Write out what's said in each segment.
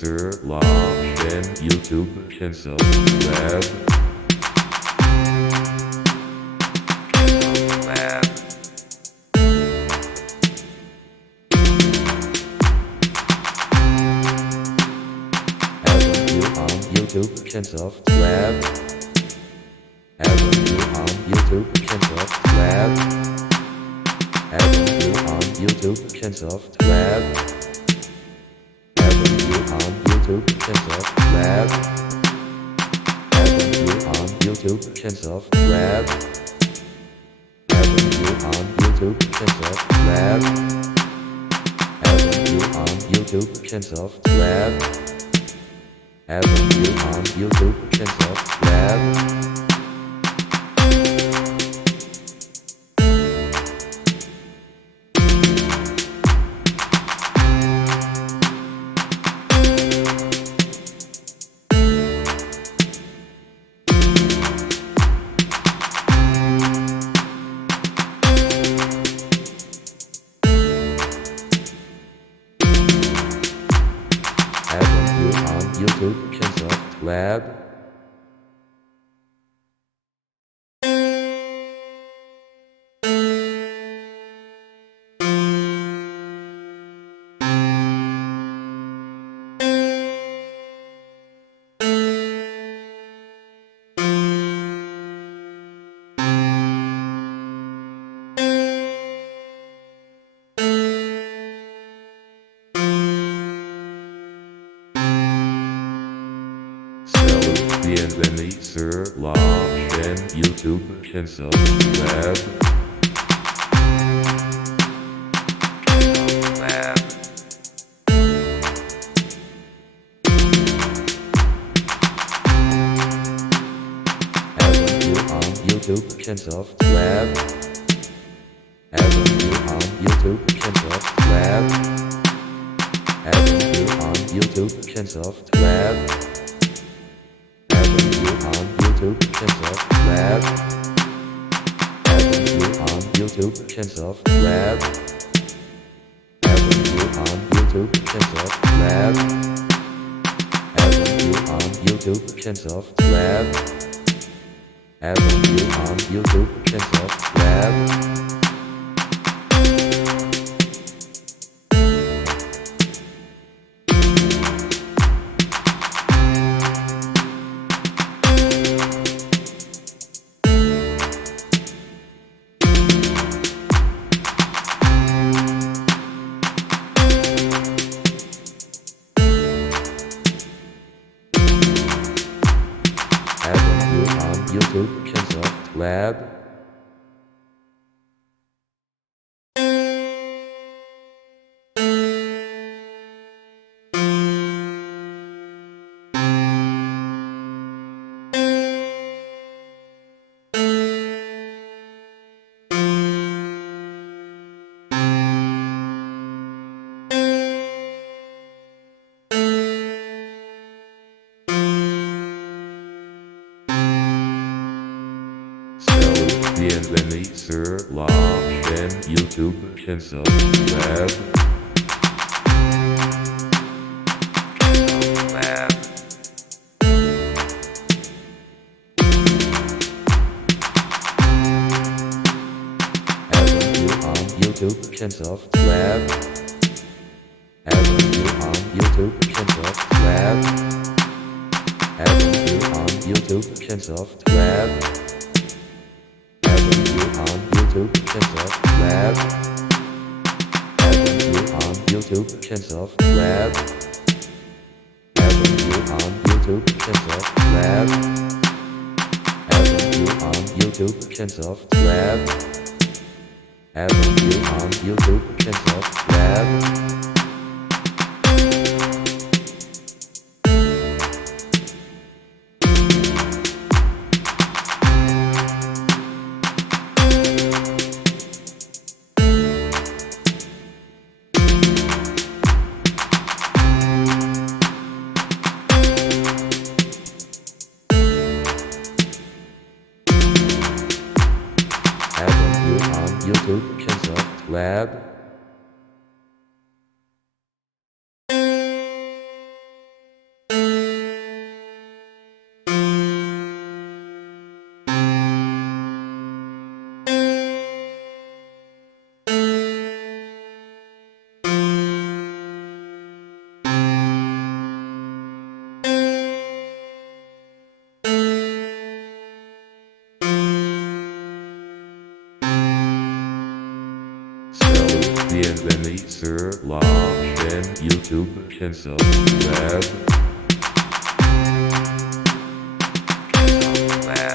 Mettre, chaîne YouTube, Kinsoft, Web. YouTube, Kinsoft, Web. Avenue on YouTube, Kinsoft, Web. Avenue on YouTube, Kinsoft, Web. Avenue on YouTube, Kinsoft, Web. Avenue on YouTube, Kinsoft, Web. Avenue on YouTube, Kinsoft, Web. Avenue on YouTube, Kinsoft, Web. Avenue on YouTube, Kinsoft, Web. Avenue on YouTube, Kinsoft, Web. Bienvenue sur la chaîne YouTube Kinsoft Web. Avenue on YouTube Kinsoft Web. Avenue on YouTube Kinsoft Web. Avenue on YouTube Kinsoft Web. Avenue on YouTube, Kinsoft, Web. Avenue on YouTube, Kinsoft, Web. Avenue on YouTube, Kinsoft, Web. Avenue on YouTube, Kinsoft, Web. Avenue on YouTube, Kinsoft, Web. YouTube, Kinsoft, Web. Bienvenue sur la chaîne YouTube Kinsoft Web. Avenue on YouTube Kinsoft Web. Avenue on YouTube Kinsoft Web. Avenue on YouTube Kinsoft Web. Avenue on YouTube, Kinsoft, Web. Avenue on YouTube, Kinsoft, Web. Avenue on YouTube, Kinsoft, Web. Avenue on YouTube, Kinsoft, Web. Avenue on YouTube, Kinsoft, Web. YouTube, Kinsoft, Web. Bienvenue sur la chaîne YouTube Kinsoft Lab. Kinsoft Lab.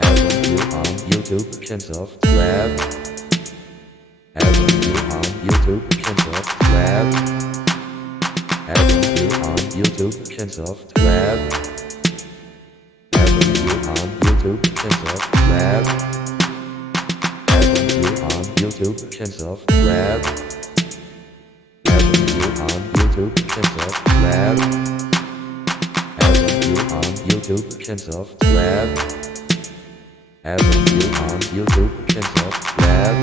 Avenue on YouTube Kinsoft Lab. Avenue on YouTube Kinsoft Lab. Avenue on YouTube Kinsoft Lab. Avenue on YouTube Kinsoft Lab. Avenue on YouTube Kinsoft Lab. Avenue on YouTube Kinsoft Lab. Avenue on YouTube Kinsoft Lab. Avenue on YouTube Kinsoft Lab.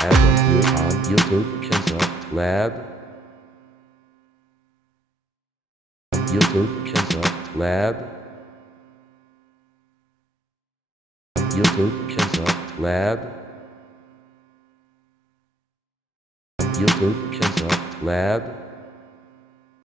Avenue on YouTube Kinsoft Lab. YouTube Kinsoft Lab. YouTube Kinsoft Lab. YouTube Kinsoft Lab.